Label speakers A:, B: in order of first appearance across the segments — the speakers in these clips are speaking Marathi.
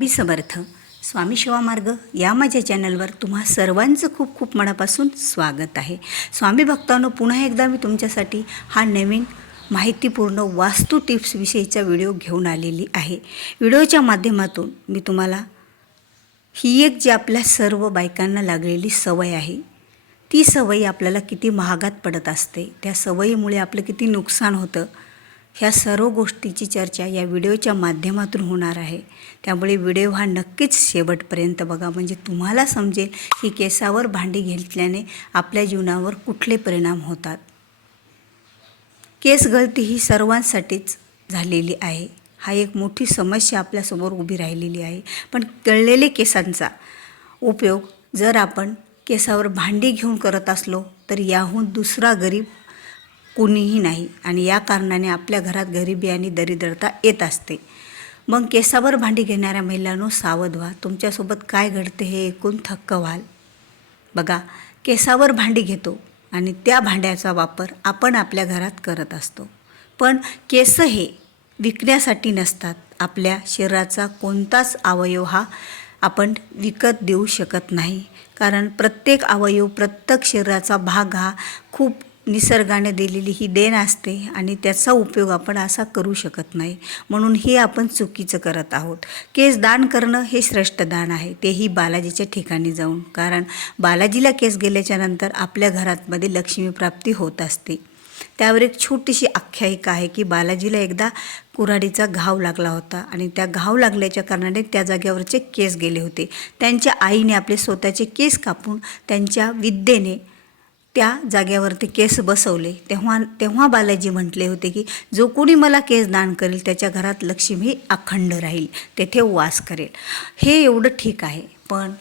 A: मी समर्थ. स्वामी शिवा मार्ग या माझ्या चॅनलवर तुम्हा सर्वांचं खूप खूप मनापासून स्वागत आहे. स्वामी भक्तांनो पुन्हा एकदा मी तुमच्यासाठी हा नवीन माहितीपूर्ण वास्तू टिप्सविषयीचा व्हिडिओ घेऊन आलेली आहे. व्हिडिओच्या माध्यमातून मी तुम्हाला ही एक जी आपल्या सर्व बायकांना लागलेली सवय आहे ती सवय आपल्याला किती महागात पडत असते त्या सवयीमुळे आपलं किती नुकसान होतं ह्या सर्व गोष्टीची चर्चा या व्हिडिओच्या माध्यमातून होणार आहे. त्यामुळे व्हिडिओ हा नक्कीच शेवटपर्यंत बघा. म्हणजे तुम्हाला समजेल की केसावर भांडी घेतल्याने आपल्या जीवनावर कुठले परिणाम होतात. केस गळती ही सर्वांसाठीच झालेली आहे. हा एक मोठी समस्या आपल्यासमोर उभी राहिलेली आहे. पण गळलेले केसांचा उपयोग जर आपण केसावर भांडी घेऊन करत असलो तर याहून दुसरा गरीब कुणीही नाही. आणि या कारणाने आपल्या घरात गरिबी आणि दरिद्रता येत असते. मग केसावर भांडी घेणाऱ्या महिलांनो सावध व्हा. तुमच्यासोबत काय घडते हे ऐकून थक्क व्हाल. बघा केसावर भांडी घेतो आणि त्या भांड्याचा वापर आपण आपल्या घरात करत असतो. पण केस हे विकण्यासाठी नसतात. आपल्या शरीराचा कोणताच अवयव हा आपण विकत देऊ शकत नाही. कारण प्रत्येक अवयव प्रत्येक शरीराचा भाग हा खूप निसर्गाने दिलेली ही देण असते आणि त्याचा उपयोग आपण असा करू शकत नाही. म्हणून हे आपण चुकीचं करत आहोत. केस दान करणं हे श्रेष्ठ दान आहे. तेही बालाजीच्या ठिकाणी जाऊन. कारण बालाजीला केस गेल्याच्यानंतर आपल्या घरातमध्ये लक्ष्मीप्राप्ती होत असते. त्यावर एक छोटीशी आख्यायिका आहे की बालाजीला एकदा कुऱ्हाडीचा घाव लागला होता आणि त्या घाव लागल्याच्या कारणाने त्या जागेवरचे केस गेले होते. त्यांच्या आईने आपले स्वतःचे केस कापून त्यांच्या विद्येने त्या जाग्यावरती केस बसवले. तेव्हा तेव्हा बालाजी म्हटले होते की जो कोणी मला केस दान करेल त्याच्या घरात लक्ष्मी अखंड राहील तेथे वास करेल. हे एवढं ठीक आहे पण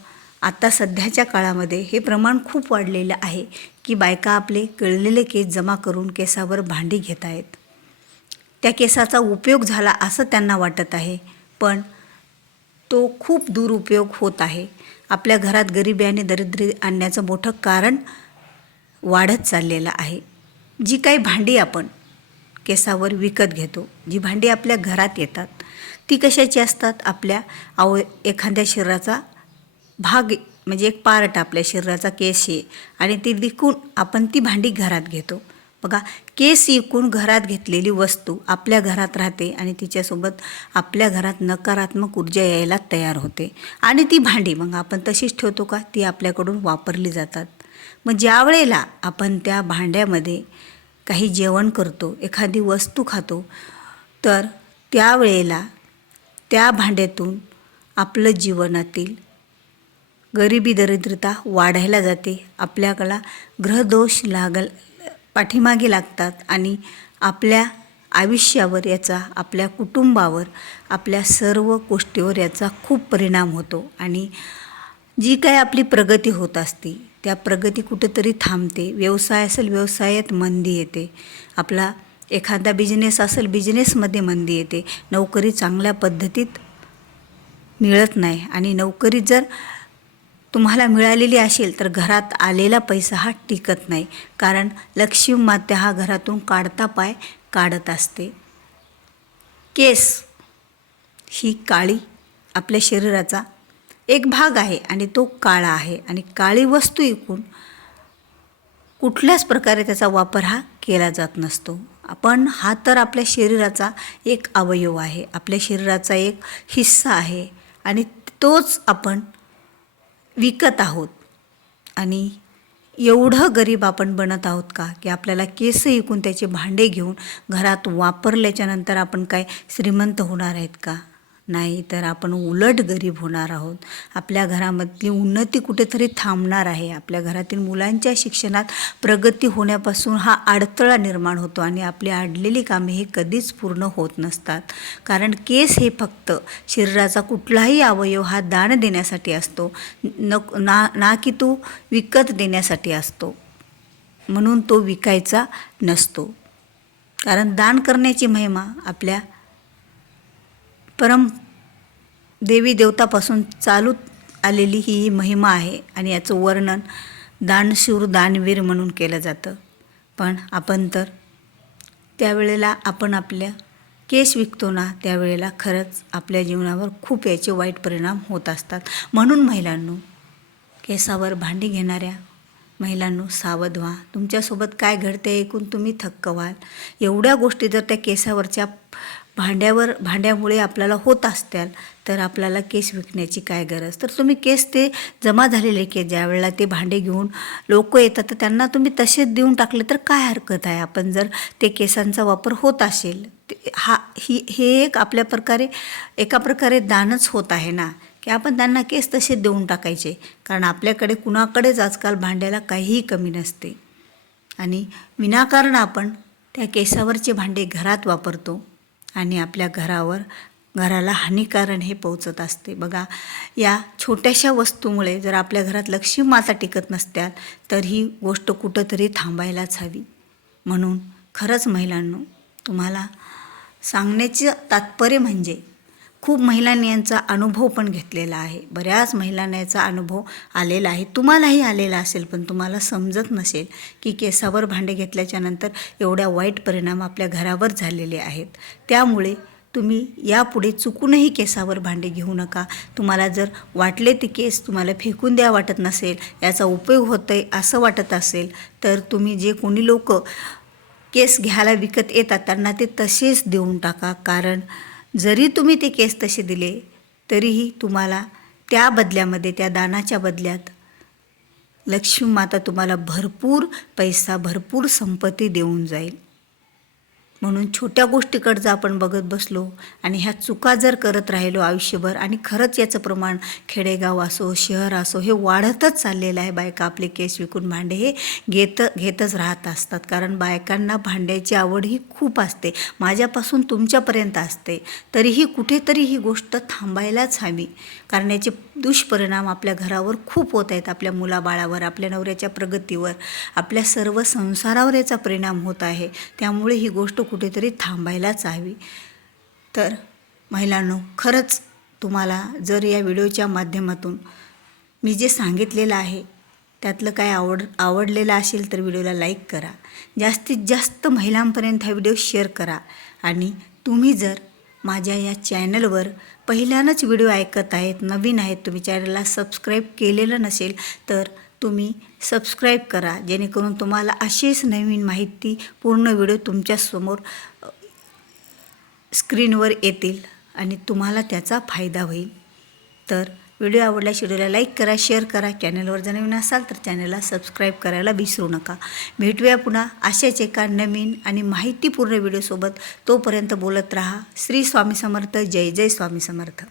A: आता सध्याच्या काळामध्ये हे प्रमाण खूप वाढलेलं आहे की बायका आपले गळलेले केस जमा करून केसावर भांडी घेत आहेत. त्या केसाचा उपयोग झाला असं त्यांना वाटत आहे पण तो खूप दुरुपयोग होत आहे. आपल्या घरात गरिबी आणि दरिद्री आणण्याचं मोठं कारण वाढत चाललेला आहे. जी काही भांडी आपण केसावर विकत घेतो जी भांडी आपल्या घरात येतात ती कशाची असतात? आपल्या आव एखाद्या शरीराचा भाग म्हणजे एक पार्ट आपल्या शरीराचा केस आहे आणि ती विकून आपण ती भांडी घरात घेतो. बघा केस विकून घरात घेतलेली वस्तू आपल्या घरात राहते आणि तिच्यासोबत आपल्या घरात नकारात्मक ऊर्जा यायला तयार होते. आणि ती भांडी मग आपण तशीच ठेवतो का? ती आपल्याकडून वापरली जातात. मग ज्या वेळेला आपण त्या भांड्यामध्ये काही जेवण करतो एखादी वस्तू खातो तर त्यावेळेला त्या भांड्यातून आपलं जीवनातील गरिबी दरिद्रता वाढायला जाते. आपल्याला ग्रहदोष लागल पाठीमागे लागतात आणि आपल्या आयुष्यावर याचा आपल्या कुटुंबावर आपल्या सर्व गोष्टीवर याचा खूप परिणाम होतो. आणि जी काय आपली प्रगती होत असते त्या प्रगती कुठंतरी थांबते. व्यवसाय असेल व्यवसायात मंदी येते. आपला एखादा बिझनेस असेल बिझनेसमध्ये मंदी येते. नोकरी चांगल्या पद्धतीत मिळत नाही. आणि नोकरी जर तुम्हाला मिळालेली असेल तर घरात आलेला पैसा हा टिकत नाही. कारण लक्ष्मी मात्या हा घरातून काढता पाय काढत असते. केस ही काळी आपल्या शरीराचा एक भाग आहे आणि तो काळा आहे. आणि काळी वस्तू विकून कुठल्याच प्रकारे त्याचा वापर हा केला जात नसतो. आपण हा तर आपल्या शरीराचा एक अवयव आहे. आपल्या शरीराचा एक हिस्सा आहे. आणि तोच आपण विकत आहोत. आणि एवढं गरीब आपण बनत आहोत का? की आपल्याला केस विकून त्याचे भांडे घेऊन घरात वापरल्याच्यानंतर आपण काय श्रीमंत होणार आहेत का? नाही तर आपण उलट गरीब होणार आहोत. आपल्या घरामधली उन्नती कुठेतरी थांबणार आहे. आपल्या घरातील मुलांच्या शिक्षणात प्रगती होण्यापासून हा अडथळा निर्माण होतो आणि आपली अडलेली कामे हे कधीच पूर्ण होत नसतात. कारण केस हे फक्त शरीराचा कुठलाही अवयव हा दान देण्यासाठी असतो. न ना ना की तो विकत देण्यासाठी असतो. म्हणून तो विकायचा नसतो. कारण दान करण्याची महिमा आपल्या परम देवी देवतापासून चालू आलेली ही महिमा आहे आणि याचं वर्णन दानशूर दानवीर म्हणून केलं जातं. पण आपण तर त्यावेळेला आपण आपल्या केस विकतो ना त्यावेळेला खरंच आपल्या जीवनावर खूप याचे वाईट परिणाम होत असतात. म्हणून महिलांनो केसावर भांडी घेणाऱ्या महिलांनो सावध व्हा. तुमच्यासोबत काय घडते ऐकून तुम्ही थक्क व्हाल. एवढ्या गोष्टी जर त्या केसावरच्या भांड्यावर भांड्यामुळे आपल्याला होत असत्याल तर आपल्याला केस विकण्याची काय गरज? तर तुम्ही केस ते जमा झालेले केस ज्या वेळेला ते भांडे घेऊन लोक येतात तर त्यांना तुम्ही तसेच देऊन टाकले तर काय हरकत आहे? आपण जर ते केसांचा वापर होत असेल ते- हा ही हे एक आपल्या प्रकारे एका प्रकारे दानच होत आहे ना? की आपण त्यांना केस तसे देऊन टाकायचे कारण आपल्याकडे कुणाकडेच आजकाल भांड्याला काहीही कमी नसते. आणि विनाकारण आपण त्या केसावरचे भांडे घरात वापरतो. आणि आपल्या घरावर घराला हानिकारण हे पोचत असते. बघा या छोट्याशा वस्तूमुळे जर आपल्या घरात लक्ष्मी माता टिकत नसत्याल तर ही गोष्ट कुठंतरी थांबायलाच हवी. म्हणून खरंच महिलांनो तुम्हाला सांगण्याचं तात्पर्य म्हणजे खूप महिलांनी यांचा अनुभव पण घेतलेला आहे. बऱ्याच महिलांना याचा अनुभव आलेला आहे. तुम्हालाही आलेला असेल पण तुम्हाला समजत नसेल की केसावर भांडे घेतल्याच्या नंतर एवढ्या वाईट परिणाम आपल्या घरावर झालेले आहेत. त्यामुळे तुम्ही यापुढे चुकूनही केसावर भांडे घेऊ नका. तुम्हाला जर वाटले ते केस तुम्हाला फेकून द्या वाटत नसेल याचा उपयोग होतो आहे असं वाटत असेल तर तुम्ही जे कोणी लोक केस घ्यायला विकत येतात त्यांना ते तसेच देऊन टाका. कारण जरी तुम्ही ते केस तसे दिले तरीही तुम्हाला त्या बदल्यामध्ये त्या दानाच्या बदल्यात लक्ष्मी माता तुम्हाला भरपूर पैसा भरपूर संपत्ती देऊन जाईल. म्हणून छोट्या गोष्टीकडं आपण बघत बसलो आणि ह्या चुका जर करत राहिलो आयुष्यभर आणि खरंच याचं प्रमाण खेडेगाव असो शहर असो हे वाढतच चाललेलं आहे. बायका आपले केस विकून भांडे हे घेत घेतच राहत असतात. कारण बायकांना भांड्याची आवड ही खूप असते. माझ्यापासून तुमच्यापर्यंत असते. तरीही कुठेतरी ही गोष्ट थांबायलाच हवी. कारण याचे दुष्परिणाम आपल्या घरावर खूप होत आहेत. आपल्या मुलाबाळावर आपल्या नवऱ्याच्या प्रगतीवर आपल्या सर्व संसारावर याचा परिणाम होत आहे. त्यामुळे ही गोष्ट कुठेतरी थांबायलाच हवी. तर महिलांनो खरंच तुम्हाला जर या व्हिडिओच्या माध्यमातून मी जे सांगितलेलं आहे त्यातलं काय आवड आवडलेलं असेल तर व्हिडिओला लाईक करा. जास्तीत जास्त महिलांपर्यंत हा व्हिडिओ शेअर करा. आणि तुम्ही जर माझ्या या चॅनलवर पहिल्यानंच व्हिडिओ ऐकत आहेत नवीन आहेत तुम्ही चॅनलला सबस्क्राईब केलेलं नसेल तर तुम्ही सबस्क्राईब करा जेणेकरून तुम्हाला अशीच नवीन माहिती पूर्ण व्हिडिओ तुमच्यासमोर स्क्रीनवर येतील आणि तुम्हाला त्याचा फायदा होईल. तर व्हिडिओ आवडल्यास व्हिडिओला लाईक करा शेअर करा. चॅनलवर जर नवीन असाल तर चॅनलला सबस्क्राईब करायला विसरू नका. भेटूया पुन्हा अशाच एका नवीन आणि माहितीपूर्ण व्हिडिओसोबत तोपर्यंत बोलत राहा. श्री स्वामी समर्थ. जय जय स्वामी समर्थ.